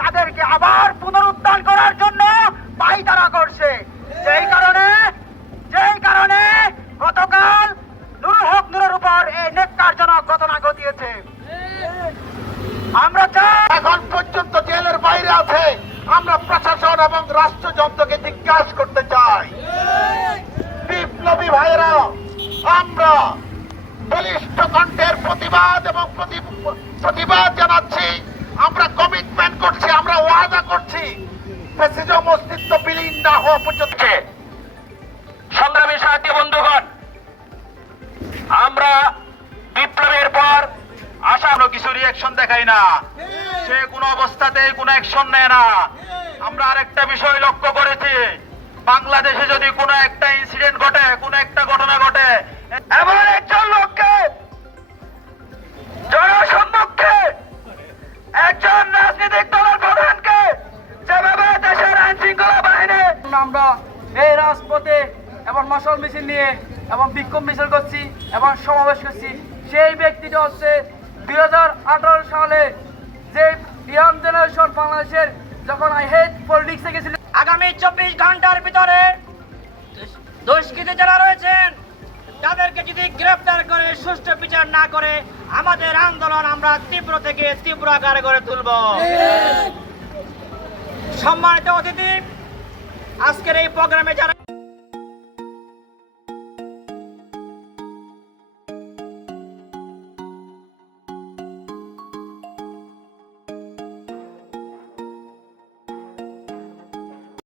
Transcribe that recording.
তাদেরকে আবার পুনরুদ্ধার করার জন্য পায়তারা করছে যেই কারণে যেই কারণে গতকাল নুরুল হক নুরের উপর এই নেককারজনক ঘটনা ঘটিয়েছে আমরা চাই প্রশাসন এবং রাষ্ট্রযন্ত্রকে জিজ্ঞাসা করতে চাই। বিপ্লবী ভাইয়েরা আমরা বলিষ্ঠ কণ্ঠের প্রতিবাদ এবং প্রতিবাদ জানাচ্ছি। আমরা কমিটমেন্ট করছি আমরা ওয়াদা করছি। ফ্যাসিজম অস্তিত্ব বিলীন না হওয়া পর্যন্ত। সংগ্রামী সাথী বন্ধুগণ আমরা বিপ্লবের পর আশা কোনো কিছু রিয়াকশন দেখাই না। সে কোনো অবস্থাতে কোনো অ্যাকশন নেয় না। আমরা আরেকটা বিষয় লক্ষ্য করেছি। বাংলাদেশে যদি কোনো একটা ইনসিডেন্ট ঘটে, কোনো একটা ঘটনা ঘটে এমন একজন লোককে, জনসম্মুখে একজন রাজনৈতিক দলের প্রধানকে যেভাবে দেশের আইন শৃঙ্খলা বাহিনী আমরা এই রাজপথে এবং মশাল মিছিল নিয়ে এবং বিক্ষোভ মিছিল করছি এবং সমাবেশ করছি। সেই ব্যক্তিটা হচ্ছে দুই হাজার আঠারো সালে যে ইয়াং জেনারেশন বাংলাদেশের যখন আই হেড পলিটিক্সে গেছিল আগামী চব্বিশ ঘণ্টার ভিতরে দুষ্কৃতী যারা রয়েছেন তাদেরকে যদি গ্রেফতার করে সুষ্ঠু বিচার না করে আমাদের আন্দোলন আমরা তীব্র থেকে তীব্র আকারে করে তুলব। সম্মানিত অতিথি আজকের এই প্রোগ্রামে যারা